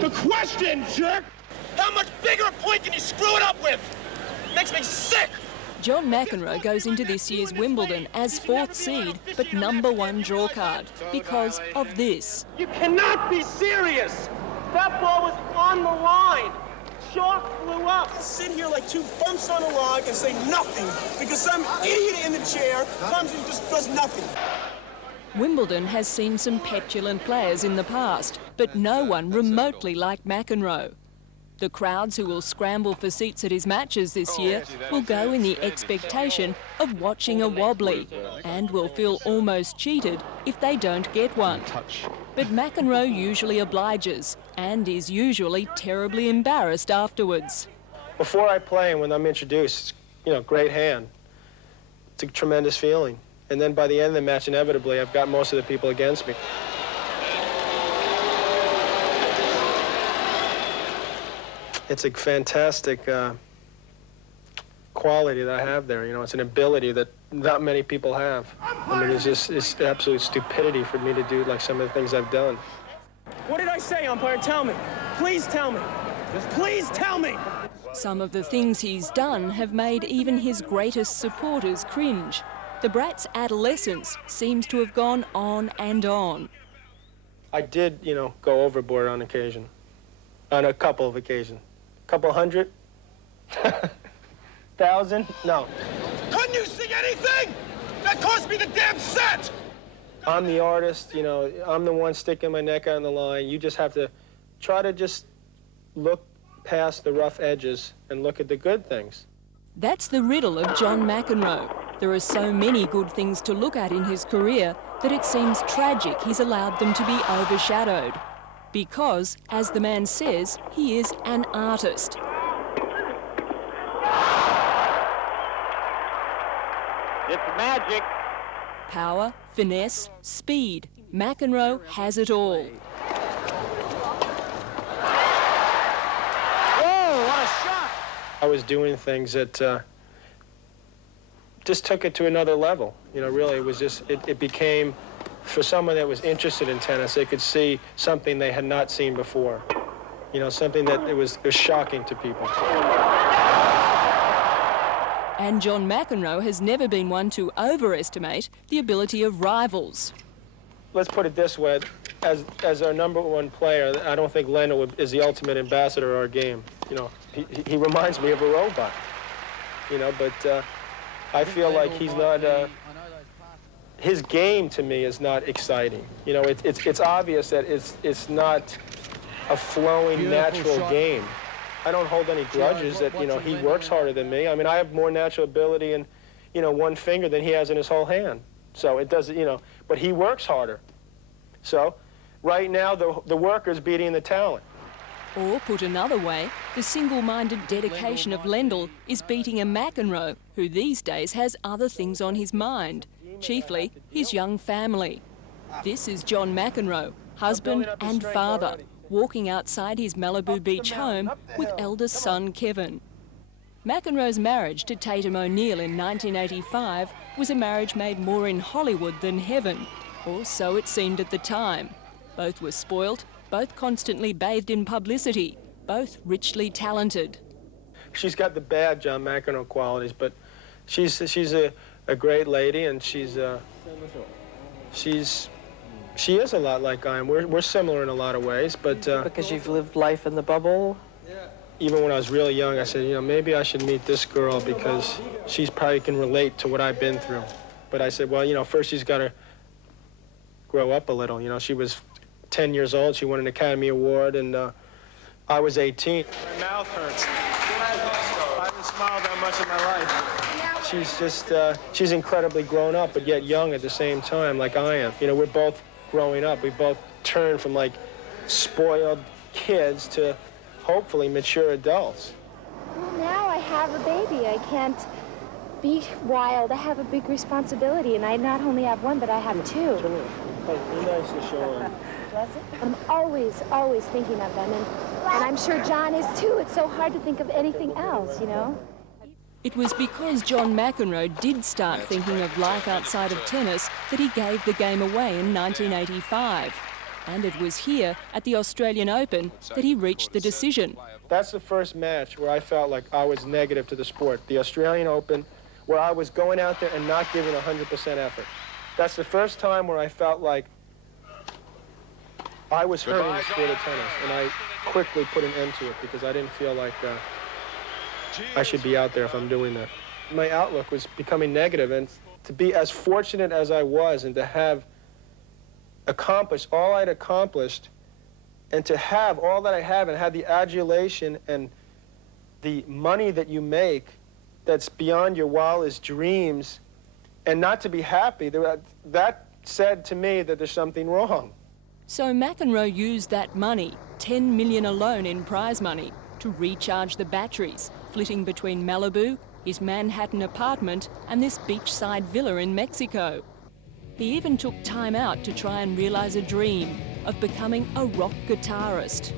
the question, jerk! How much bigger a point can you screw it up with? Makes me sick! John McEnroe goes into this year's Wimbledon as 4th seed, but #1 draw card because of this. You cannot be serious! That ball was on the line. Chalk flew up. Sit here like two bumps on a log and say nothing because some idiot in the chair comes and just does nothing. Wimbledon has seen some petulant players in the past, but no one remotely like McEnroe. The crowds who will scramble for seats at his matches this year will go in the expectation of watching a wobbly and will feel almost cheated if they don't get one. But McEnroe usually obliges and is usually terribly embarrassed afterwards. Before I play and when I'm introduced, great hand. It's a tremendous feeling. And then by the end of the match, inevitably, I've got most of the people against me. It's a fantastic quality that I have there. It's an ability that not many people have. I mean, it's absolute stupidity for me to do like some of the things I've done. What did I say, umpire? Tell me. Please tell me. Please tell me. Some of the things he's done have made even his greatest supporters cringe. The brat's adolescence seems to have gone on and on. I did, go overboard on occasion. On a couple of occasions. Couple hundred? 1,000? No. Couldn't you see anything? That cost me the damn set! I'm the artist, I'm the one sticking my neck out on the line. You just have to try to just look past the rough edges and look at the good things. That's the riddle of John McEnroe. There are so many good things to look at in his career that it seems tragic he's allowed them to be overshadowed. Because, as the man says, he is an artist. It's magic. Power, finesse, speed. McEnroe has it all. Whoa, what a shot! I was doing things that just took it to another level. Really, it was just, it became, for someone that was interested in tennis, they could see something they had not seen before. Something that it was shocking to people. And John McEnroe has never been one to overestimate the ability of rivals. Let's put it this way, as our #1 player, I don't think Lendl is the ultimate ambassador of our game. He reminds me of a robot, but I feel like he's not, his game to me is not exciting. It's obvious that it's not a flowing, natural game. I don't hold any grudges that, he works harder than me. I mean, I have more natural ability in, one finger than he has in his whole hand. So it doesn't, but he works harder. So right now, the worker's beating the talent. Or, put another way, the single-minded dedication of Lendl is beating a McEnroe who these days has other things on his mind, chiefly his young family. This is John McEnroe, husband and father, walking outside his Malibu Beach home with eldest son Kevin. McEnroe's marriage to Tatum O'Neal in 1985 was a marriage made more in Hollywood than heaven, or so it seemed at the time. Both were spoilt, both constantly bathed in publicity, both richly talented. She's got the bad John McEnroe qualities, but she's a great lady, and she is a lot like I am. We're similar in a lot of ways, but because you've lived life in the bubble. Even when I was really young, I said, maybe I should meet this girl because she's probably can relate to what I've been through. But I said, well, first she's got to grow up a little. She was 10 years old. She won an Academy Award, and I was 18. My mouth hurts. I haven't smiled that much in my life. She's just, she's incredibly grown up, but yet young at the same time, like I am. We're both growing up. We both turned from, like, spoiled kids to hopefully mature adults. Well, now I have a baby. I can't be wild. I have a big responsibility, and I not only have one, but I have two. Hey, be nice to Sean. I'm always thinking of them, and I'm sure John is too. It's so hard to think of anything else, It was because John McEnroe did start thinking of life outside of tennis that he gave the game away in 1985. And it was here, at the Australian Open, that he reached the decision. That's the first match where I felt like I was negative to the sport. The Australian Open, where I was going out there and not giving 100% effort. That's the first time where I felt like I was hurting the sport of tennis, and I quickly put an end to it because I didn't feel like I should be out there if I'm doing that. My outlook was becoming negative, and to be as fortunate as I was and to have accomplished all I'd accomplished, and to have all that I have and have the adulation and the money that you make that's beyond your wildest dreams, and not to be happy, that said to me that there's something wrong. So McEnroe used that money, $10 million alone in prize money, to recharge the batteries, flitting between Malibu, his Manhattan apartment, and this beachside villa in Mexico. He even took time out to try and realise a dream of becoming a rock guitarist.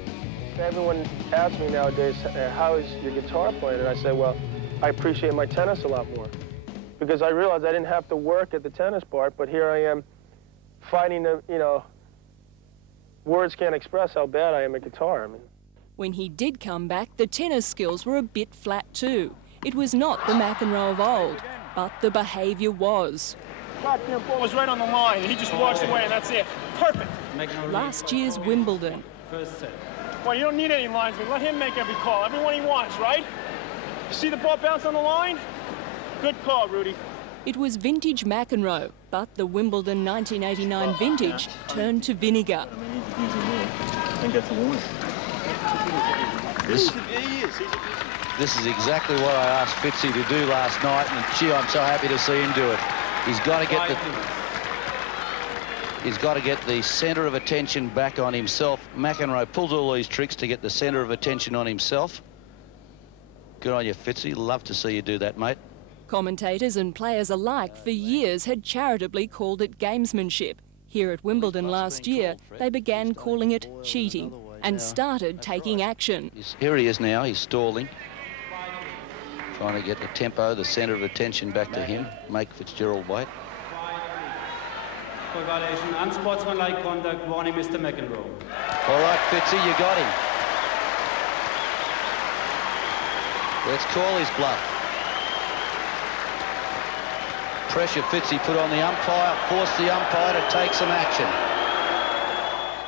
Everyone asks me nowadays, how is your guitar playing? And I say, well, I appreciate my tennis a lot more. Because I realized I didn't have to work at the tennis part, but here I am fighting to, words can't express how bad I am at guitar. When he did come back, the tennis skills were a bit flat too. It was not the McEnroe of old, but the behaviour was. Goddamn ball was right on the line, and he just walks away, and that's it. Perfect. Last year's Wimbledon. Well, you don't need any linesmen. Let him make every call, everyone he wants, right? You see the ball bounce on the line? Good call, Rudy. It was vintage McEnroe, but the Wimbledon 1989 vintage turned to vinegar. This is exactly what I asked Fitzy to do last night, and gee, I'm so happy to see him do it. He's got to get the centre of attention back on himself. McEnroe pulls all these tricks to get the centre of attention on himself. Good on you, Fitzy. Love to see you do that, mate. Commentators and players alike for years had charitably called it gamesmanship. Here at Wimbledon last year, they began calling it cheating and started taking action. Here he is now, he's stalling. Trying to get the tempo, the centre of attention back to him, make Fitzgerald wait. For violation, unsportsmanlike conduct, warning Mr. McEnroe. All right, Fitzy, you got him. Let's call his bluff. Pressure Fitzy put on the umpire, forced the umpire to take some action.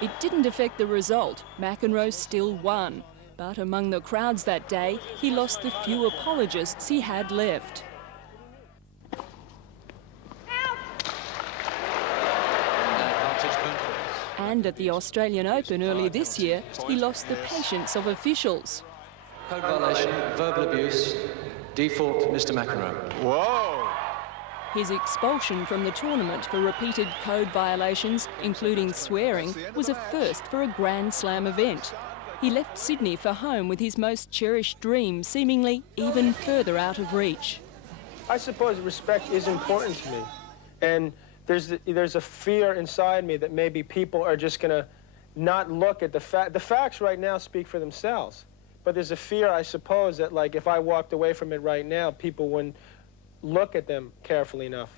It didn't affect the result. McEnroe still won. But among the crowds that day, he lost the few apologists he had left. And at the Australian Open earlier this year, he lost the patience of officials. Code violation, verbal abuse, default, Mr. McEnroe. Whoa! His expulsion from the tournament for repeated code violations, including swearing, was a first for a Grand Slam event. He left Sydney for home with his most cherished dream seemingly even further out of reach. I suppose respect is important to me. And there's a fear inside me that maybe people are just going to not look at the facts. The facts right now speak for themselves. But there's a fear, I suppose, that like if I walked away from it right now, people wouldn't look at them carefully enough.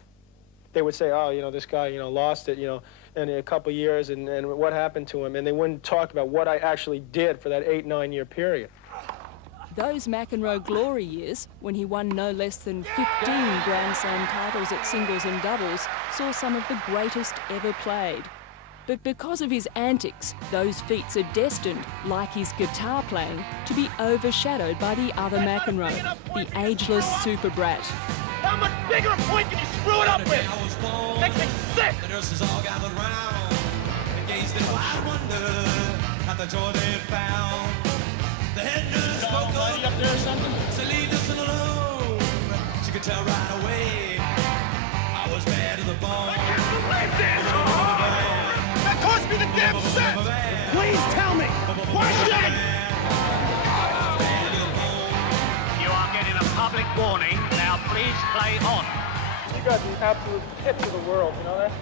They would say, oh, this guy, lost it, in a couple years, and what happened to him? And they wouldn't talk about what I actually did for that 8-9 year period. Those McEnroe glory years, when he won no less than 15 Grand Slam titles at singles and doubles, saw some of the greatest ever played. But because of his antics, those feats are destined, like his guitar playing, to be overshadowed by the other McEnroe, the ageless super brat. How much bigger a point can you screw it up with? Makes me sick! The nurses all gathered round and gazed in wide wonder at the joy they found. The head nurse spoke up, up there or something? said leave this one alone. She could tell right away I was bad to the bone. I can't believe this! That cost me the damn set! Please tell me! Why should You are getting a public warning. Now please play on. You got the absolute tip of the world, you know that?